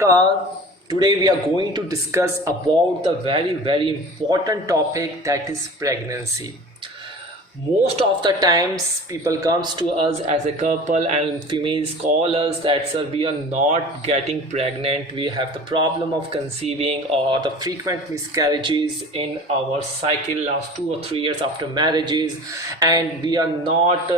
Namaskar. Today we are going to discuss about the very important topic, that is pregnancy. Most of the times people comes to us as a couple and females call us that sir, we are not getting pregnant, we have the problem of conceiving or the frequent miscarriages in our cycle last 2 or 3 years after marriages, and we are not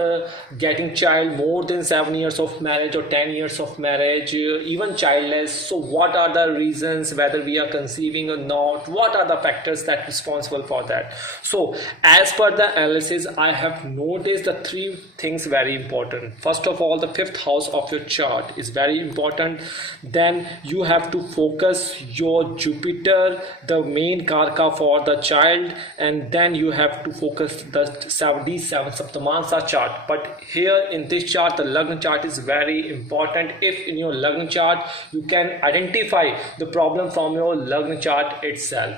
getting child more than 7 years of marriage or 10 years of marriage, even childless. So what are the reasons whether we are conceiving or not? What are the factors that responsible for that? So as per the analysis, I have noticed the three things very important. First of all, the fifth house of your chart is very important. Then you have to focus your Jupiter, the main karka for the child, and then you have to focus the 77 Saptamansa chart. But here in this chart, the Lagna chart is very important. If in your Lagna chart you can identify the problem from your Lagna chart itself.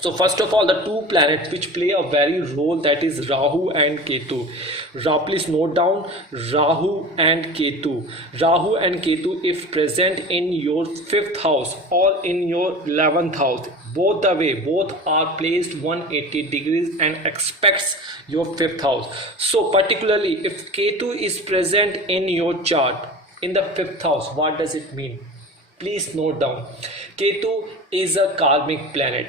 So first of all, the two planets which play a very role, that is Rahu and Ketu. Please note down Rahu and Ketu. Rahu and Ketu, if present in your 5th house or in your 11th house, both the way, both are placed 180 degrees and expects your 5th house. So particularly if Ketu is present in your chart in the 5th house, what does it mean? Please note down. Ketu is a karmic planet.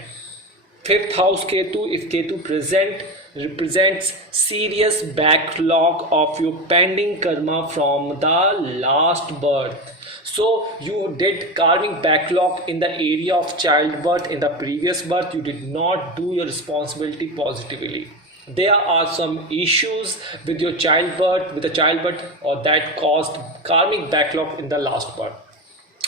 5th house Ketu, if Ketu present, represents serious backlog of your pending karma from the last birth. So you did karmic backlog in the area of childbirth in the previous birth. You did not do your responsibility positively. There are some issues with your childbirth, or that caused karmic backlog in the last birth.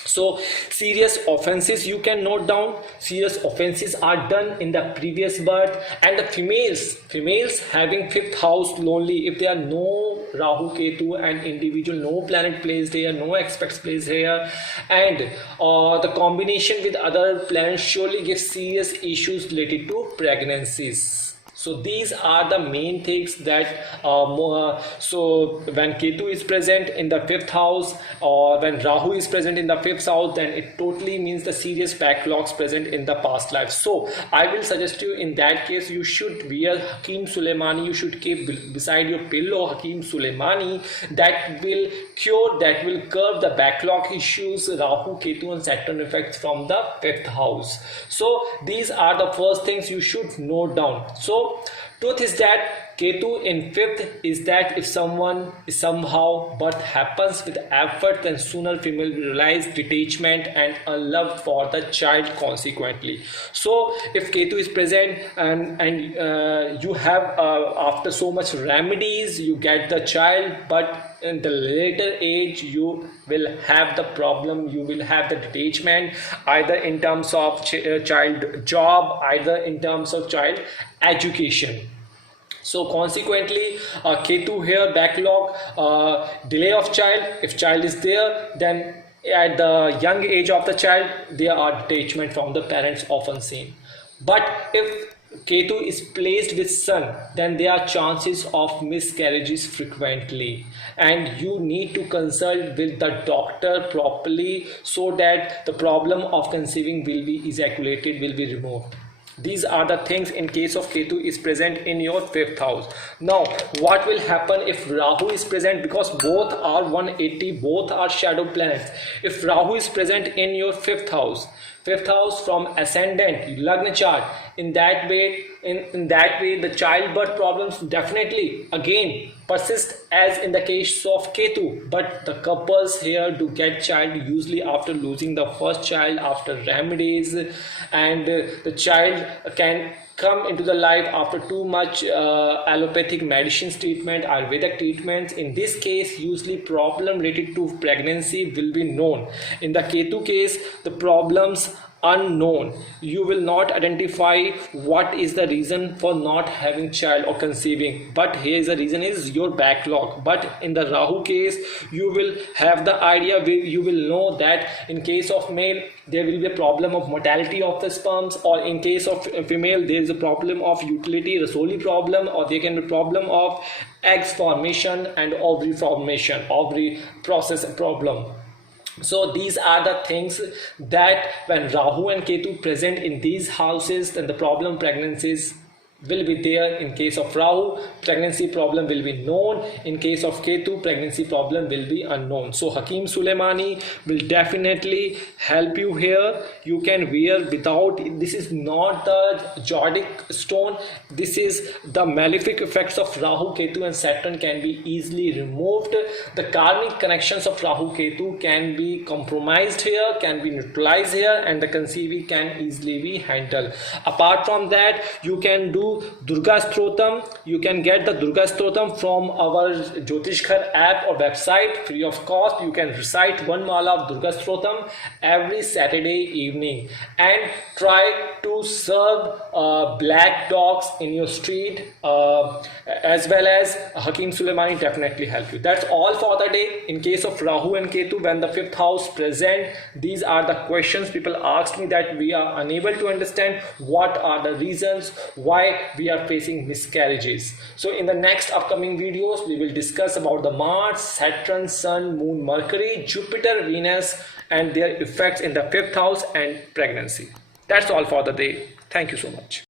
So serious offenses, you can note down, serious offenses are done in the previous birth. And the females having 5th house lonely, if there are no Rahu Ketu and individual, no planet placed here, no aspects placed here, and the combination with other planets surely gives serious issues related to pregnancies. So these are the main things that so when Ketu is present in the 5th house or when Rahu is present in the 5th house, then it totally means the serious backlogs present in the past life. So I will suggest you, in that case, you should wear Hakim Suleimani. You should keep beside your pillow Hakim Suleimani. That will cure, that will curb the backlog issues, Rahu, Ketu and Saturn effects from the 5th house. So these are the first things you should note down. So truth is that Ketu in 5th is that if someone is somehow birth happens with effort, then sooner female will realize detachment and a love for the child consequently. So if Ketu is present and you have after so much remedies you get the child, but in the later age you will have the problem, you will have the detachment, either in terms of child job, either in terms of child education. So consequently Ketu here backlog, delay of child. If child is there, then at the young age of the child there are detachment from the parents often seen. But if Ketu is placed with Sun, then there are chances of miscarriages frequently, and you need to consult with the doctor properly so that the problem of conceiving will be ejaculated, will be removed. These are the things in case of Ketu is present in your 5th house. Now what will happen if Rahu is present? Because both are 180, both are shadow planets. If Rahu is present in your 5th house from ascendant Lagna chart, in that way the childbirth problems definitely again persist as in the case of Ketu. But the couples here do get child usually after losing the first child, after remedies, and the child can come into the life after too much allopathic medicines treatment, Ayurvedic treatments. In this case usually problem related to pregnancy will be known. In the Ketu case, the problems unknown. You will not identify what is the reason for not having child or conceiving, but here the reason is your backlog. But in the Rahu case you will have the idea, you will know that in case of male there will be a problem of mortality of the sperms, or in case of female there is a problem of utility, the Rosoli problem, or there can be problem of eggs formation and ovary formation, ovary process problem. So these are the things that when Rahu and Ketu present in these houses, then the problem pregnancies will be there. In case of Rahu, pregnancy problem will be known. In case of Ketu, pregnancy problem will be unknown. So Hakim Suleimani will definitely help you here. You can wear without, this is not the Jordic stone, this is the malefic effects of Rahu, Ketu and Saturn can be easily removed. The karmic connections of Rahu, Ketu can be compromised here, can be neutralized here, and the conceiving can easily be handled. Apart from that, you can do Durga Strotam. You can get the Durga Strotam from our Jyotishghar app or website free of cost. You can recite one mala of Durga Strotam every Saturday evening and try to serve black dogs in your street, as well as Hakim Suleimani definitely help you. That's all for the day. In case of Rahu and Ketu, when the fifth house present, these are the questions people asked me that we are unable to understand what are the reasons why we are facing miscarriages. So in the next upcoming videos, we will discuss about the Mars, Saturn, Sun, Moon, Mercury, Jupiter, Venus, and their effects in the fifth house and pregnancy. That's all for the day. Thank you so much.